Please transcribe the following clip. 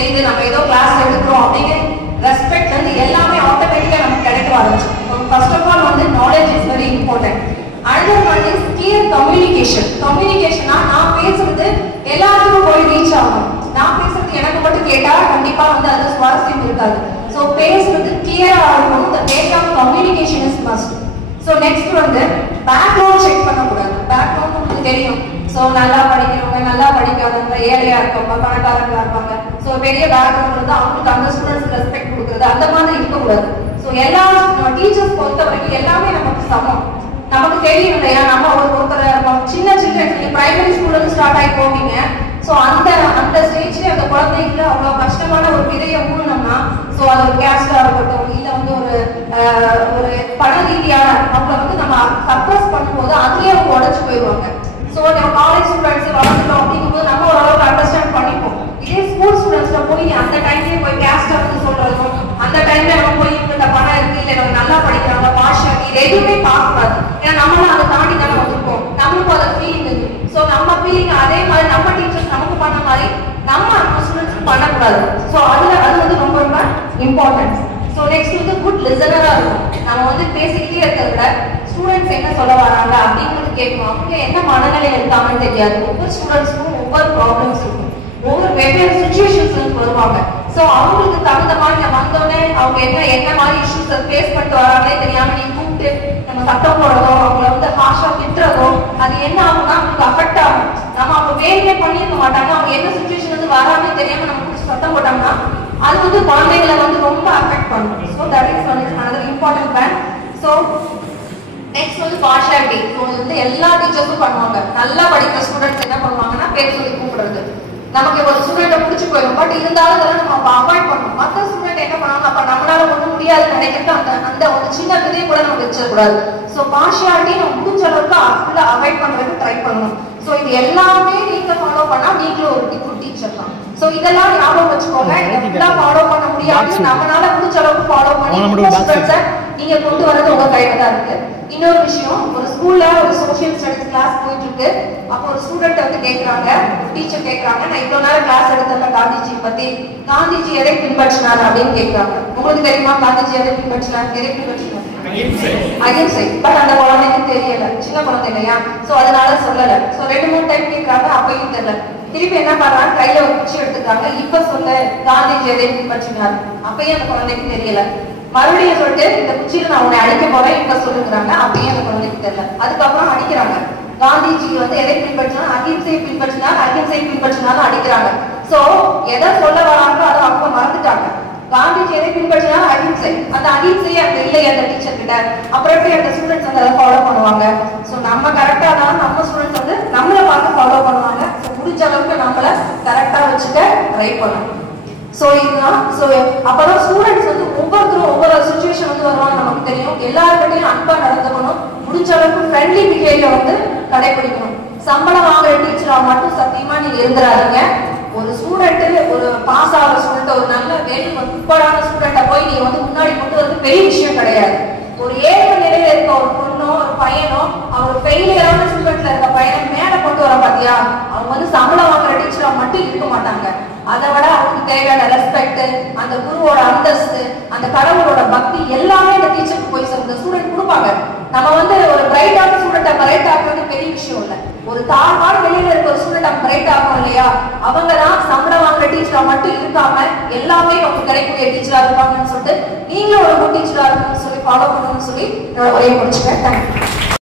தெரியுது, நம்ம ஏதோ கிளாஸ் எடுக்கிறோம் அப்படிங்கிற ரெஸ்பெக்ட் வந்து எல்லாமே ஆட்டோமேட்டிக்கா நமக்கு கிடைக்க ஆரம்பிச்சு. ஃபர்ஸ்ட் ஆஃப் ஆல் வந்து knowledge is very important. Another one is clear communication. கம்யூனிகேஷனா நான் பேசுறது எல்லாத்துக்கும் போய் ரீச் ஆகும். நான் பேசுறது எனக்கு மட்டும் கேட்டா கண்டிப்பா வந்து அது சுவாரஸ்யம் இருக்காது. ஸோ பேசுறது கிளியரா இருக்கணும். The way of communication is must. So next வந்து பேக்ரவுண்ட் செக் பண்ணக்கூடாது. பேக்ரவுண்ட் உங்களுக்கு தெரியும். ஸோ நல்லா படிக்கிறவங்க, நல்லா படிக்காதவங்க, ஏழையா இருக்கவங்க, பணக்காரங்களா இருப்பாங்க. ஸோ பெரிய பேக்ரவுண்ட் வந்து அவங்களுக்கு அந்த ஸ்டூடெண்ட்ஸ் ரெஸ்பெக்ட் கொடுக்குறது அந்த மாதிரி இருக்கக்கூடாது. ஸோ எல்லா டீச்சர்ஸ் பொறுத்த வரைக்கும் எல்லாமே நமக்கு சமம். நமக்கு தெரியும் இல்லையா, நம்ம ஒருத்தர் சின்ன சில்ட்ரன் பிரைமரி ஸ்கூல்ல இருந்து ஸ்டார்ட் ஆகி போவீங்க. ஸோ அந்த ஸ்டேஜ்ல அந்த குழந்தைக்கு அவ்வளோ கஷ்டமான ஒரு விதையை ஊனம்னா, ஸோ அது ஒரு கேஸ்டா இருக்கட்டும், இல்லை வந்து ஒரு பண ரீதியான அவங்கள வந்து நம்ம சப்ரஸ் பண்ணும்போது அதுலேயே அவங்க உடச்சு போயிடுவாங்க. ஸோ நம்ம காலேஜ் ஸ்டூடெண்ட்ஸ் வளர்ந்துட்டோம் அப்படிங்கும்போது நம்ம ஓரளவுக்கு அண்டர்ஸ்டாண்ட் பண்ணிப்போம். இதே ஸ்கூல் ஸ்டூடெண்ட்ஸ்ல போய் அந்த டைம்லயே போய் கேஸ்டா வந்து சொல்றதும், அந்த டைம்ல நம்ம போய் இவங்க பணம் இருக்கு, இல்லை நம்ம நல்லா படிக்கிறாங்க, பாஷா இது எதுவுமே பார்க்கக்கூடாது. ஏன்னா நம்மளும் அதை தாண்டி தானே வந்திருக்கோம். நம்மளுக்கும் அதை ஃபீலிங் இருக்கு. ஸோ நம்ம ஃபீலிங் அதே மாதிரி நம்ம டீச்சர்ஸ் நமக்கு பண்ண மாதிரி நம்ம ஸ்டூடெண்ட்ஸ் பண்ணக்கூடாது. ஸோ அது வந்து ரொம்ப ரொம்ப இம்பார்ட்டன்ட். ஸோ நெக்ஸ்ட் வந்து குட் லிசனரா இருக்கும். நம்ம வந்து பேசிக்கிட்டே இருக்கிறத விட ஸ்டூடெண்ட்ஸ் என்ன சொல்ல வராங்க அப்படிங்கிறது கேட்கணும். அவங்க என்ன மனநிலை இருக்காங்கன்னு தெரியாது. ஒவ்வொரு ஸ்டூடெண்ட்ஸ்க்கும் ஒவ்வொரு ப்ராப்ளம்ஸ் இருக்கும். ஒவ்வொரு வெவ்வேறு சுச்சுவேஷன்ஸ் வருவாங்க. ஸோ அவங்களுக்கு தகுந்த மாதிரி நம்ம வந்தோடனே அவங்க என்ன மாதிரி இஷ்யூஸை ஃபேஸ் பண்ணிட்டு வராங்களே தெரியாம நீங்க கூப்பிட்டு நம்ம சத்தம் போடுறதோ, அவங்கள வந்து ஹார்ஷா திட்டுறதோ, அது என்ன ஆகும்னா அவங்களுக்கு அஃபெக்ட் ஆகும். நம்ம அவங்க வேலையே பண்ணியிருக்க மாட்டாங்க. அவங்க என்ன சுச்சுவேஷன் வந்து வராமே தெரியாம நம்ம பிடிச்சி சத்தம் போட்டோம்னா அது வந்து குழந்தைகளை வந்து ரொம்ப அஃபெக்ட் பண்ணும். So that is another important point. So next வந்து பார்ஷியாலிட்டி. ஸோ இது வந்து எல்லா டீச்சர்ஸும் பண்ணுவாங்க. நல்லா படிக்கிற ஸ்டூடெண்ட்ஸ் என்ன பண்ணுவாங்கன்னா பேர் சொல்லி கூப்பிடுறது. நமக்கு ஒரு ஸ்டூடெண்ட்டை பிடிச்சி போயிடும். பட் இருந்தாலும் அதெல்லாம் நம்ம அவாய்ட் பண்ணணும். மற்ற ஸ்டூடெண்ட் என்ன பண்ணுவாங்க, அப்ப நம்மளால ஒன்றும் முடியாதுன்னு நினைக்கிறது அந்த ஒரு சின்ன விதையை கூட நம்ம வச்சிடக்கூடாது. ஸோ பார்ஷியாலிட்டி நம்ம முடிஞ்ச அளவுக்கு ஃபுல்லா அவாய்ட் பண்றதுக்கு ட்ரை பண்ணணும். ஸோ இது எல்லாமே நீங்க ஃபாலோ பண்ணா நீங்களும் ஒரு குட் டீச்சர் தான். ஸோ இதெல்லாம் ஞாபகம் வச்சுக்கோங்க. இதெல்லாம் ஃபாலோ பண்ண முடியாது, நம்மளால முடிஞ்ச அளவுக்கு ஃபாலோ பண்ணி நீங்க கொண்டு வரது உங்க கையில தான் இருக்கு. இன்னொரு விஷயம், ஒரு ஸ்கூல்ல ஒரு சோஷியல் ஸ்டடிஸ் கிளாஸ் போயிட்டு இருக்கு. அப்போ ஒரு ஸ்டூடெண்ட் வந்து கேட்கறாங்க, டீச்சர் கேட்கறாங்க, நான் இவ்வளவு நேரம் கிளாஸ் எடுத்தேன்ல காந்திஜி பத்தி, காந்திஜி எதை பின்பற்றினார் அப்படின்னு கேட்கறாங்க. உங்களுக்கு தெரியுமா காந்திஜி எதை பின்பற்றினார்? அகிம்சை. பட் அந்த குழந்தைக்கு தெரியல, சின்ன குழந்தை இல்லையா, சோ அதனால சொல்லல. சோ 2-3 டைம் கேட்கறாங்க, அப்பயும் தெரியல. திருப்பி என்ன பண்றாங்க, கையில ஒரு குச்சி எடுத்துக்காங்க, இப்ப சொல்ல காந்திஜி எதை பின்பற்றினார், அப்பயும் அந்த குழந்தைக்கு தெரியல. மறுபடியும் சொல்லிட்டு இந்த குச்சியில நான் உன்னை அடிக்க போறேன், இப்ப சொல்லுங்கிறாங்க, அப்பயும் அந்த குழந்தைக்கு தெரியல. அதுக்கப்புறம் அடிக்கிறாங்க. காந்திஜி வந்து எதை பின்பற்றினார், அகிம்சையை பின்பற்றினார், அகிம்சையை பின்பற்றினாலும் அடிக்கிறாங்க. சோ எதை சொல்ல வராங்களோ அதை அவங்க மறந்துட்டாங்க. காந்திஜி எதை பின்பற்றினாலும் அகிம்சை, அந்த அகிம்சையே அந்த இல்லை அந்த டீச்சர் கிட்ட, அப்புறம் எப்படி அந்த ஸ்டூடெண்ட்ஸ் வந்து அதை ஃபாலோ பண்ணுவாங்க? ஸோ நம்ம கரெக்டா தான் நம்ம ஸ்டூடெண்ட்ஸ் வந்து நம்மளை பார்த்து ஃபாலோ பண்ணுவாங்க. ஸோ முடிஞ்ச அளவுக்கு நம்மளை கரெக்டா வச்சுக்க ட்ரை பண்ணணும். ஸோ இதுதான். ஸோ அப்பதான் ஸ்டூடெண்ட்ஸ் வந்து ஒவ்வொருத்தரும் ஒவ்வொரு சுச்சுவேஷன் வந்து வருவாங்க, நமக்கு தெரியும். எல்லாருக்கிட்டையும் அன்பா நடந்துக்கணும். முடிஞ்ச அளவுக்கு ஃப்ரெண்ட்லி பிஹேவியர் வந்து கடைபிடிக்கணும். சம்பளம் வாங்குற டீச்சரா மட்டும் சத்தியமா நீங்க இருந்துடாதீங்க. ஒரு ஸ்டூடெண்ட், ஒரு பாஸ் ஆகிற ஸ்டூடெண்ட், ஒரு நல்ல வேலை சூப்பரான ஸ்டூடெண்ட்டை போய் நீங்க வந்து முன்னாடி கொண்டு வரது பெரிய விஷயம் கிடையாது. ஒரு ஏழு நிலையில இருக்க ஒரு பொண்ணோ ஒரு பையனோ அவர் ஃபெயிலியரான ஸ்டூடெண்ட்ல இருக்க பையனை மேல கொண்டு வர பாத்தியா, அவங்க வந்து சம்பளம் வாங்குற டீச்சரா மட்டும் இருக்க மாட்டாங்க. அதை விட அவங்களுக்கு தேவையான ரெஸ்பெக்ட், அந்த குருவோட அந்தஸ்து, அந்த கடவுளோட பக்தி எல்லாமே அந்த டீச்சருக்கு போய் சேர்ந்த ஸ்டூடெண்ட் கொடுப்பாங்க. நம்ம வந்து ஒரு பிரைட்டான ஸ்டூடெண்ட்டை பிரைட் ஆக்குறது பெரிய விஷயம் இல்லை. ஒரு தாழ்வான வெளியில இருக்க ஒரு ஸ்டூடெண்ட் பிரைட் ஆகும் இல்லையா, அவங்க தான் சம்பளம் வாங்குற டீச்சரா மட்டும் இருக்காம எல்லாமே உங்களுக்கு கிடைக்கக்கூடிய டீச்சரா இருப்பாங்கன்னு சொல்லிட்டு நீங்களும் ஒரு குட் டீச்சரா இருக்குன்னு சொல்லி ஃபாலோ பண்ணணும்னு சொல்லி என்னோட உரையை முடிச்சுக்கிறேன். தேங்க்யூ.